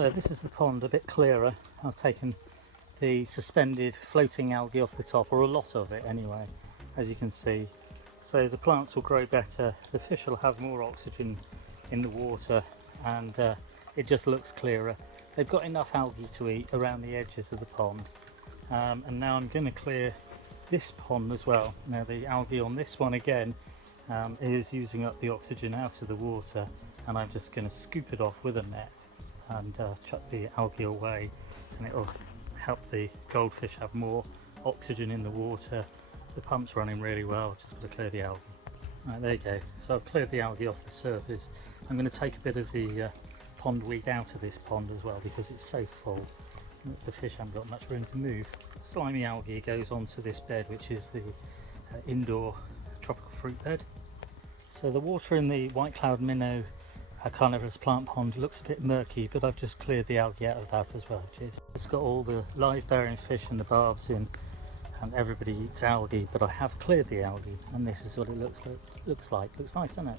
So this is the pond, a bit clearer. I've taken the suspended floating algae off the top, or a lot of it anyway, as you can see. So the plants will grow better, the fish will have more oxygen in the water, and it just looks clearer. They've got enough algae to eat around the edges of the pond. And now I'm going to clear this pond as well. Now the algae on this one again is using up the oxygen out of the water, and I'm just going to scoop it off with a net and chuck the algae away, and it'll help the goldfish have more oxygen in the water. The pump's running really well, just got to clear the algae. Right, there you go. So I've cleared the algae off the surface. I'm going to take a bit of the pond weed out of this pond as well, because it's so full. The fish haven't got much room to move. Slimy algae goes onto this bed, which is the indoor tropical fruit bed. So the water in the white cloud minnow carnivorous plant pond looks a bit murky, but I've just cleared the algae out of that as well. It's got all the live bearing fish and the barbs in, and everybody eats algae, but I have cleared the algae, and this is what it looks like. Looks nice, doesn't it?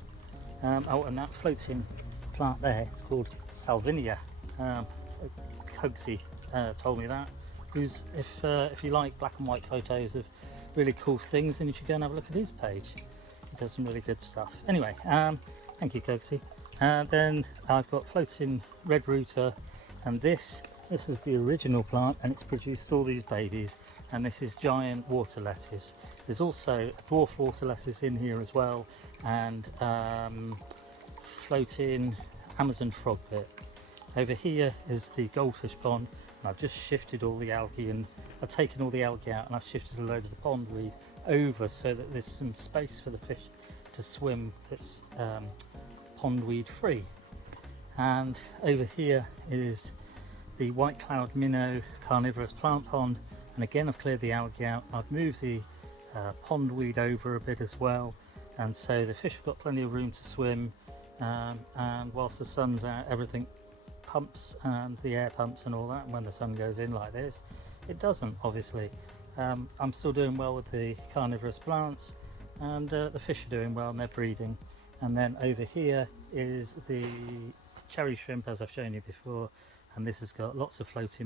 Oh, and that floating plant there, it's called Salvinia. Cogsy told me that. If you like black and white photos of really cool things, then you should go and have a look at his page. He does some really good stuff. Anyway, thank you, Cogsy. Then I've got floating red router, and this is the original plant, and it's produced all these babies, and this is giant water lettuce. There's also a dwarf water lettuce in here as well, and floating Amazon frog bit. Over here is the goldfish pond, and I've just shifted all the algae, and I've taken all the algae out, and I've shifted a load of the pond weed over so that there's some space for the fish to swim that's pondweed free. And over here is the white cloud minnow carnivorous plant pond, and again I've cleared the algae out. I've moved the pondweed over a bit as well, and so the fish have got plenty of room to swim, and whilst the sun's out, everything pumps, and the air pumps and all that, and when the sun goes in like this, it doesn't, obviously. I'm still doing well with the carnivorous plants, and the fish are doing well and they're breeding. And then over here is the cherry shrimp, as I've shown you before, and this has got lots of floating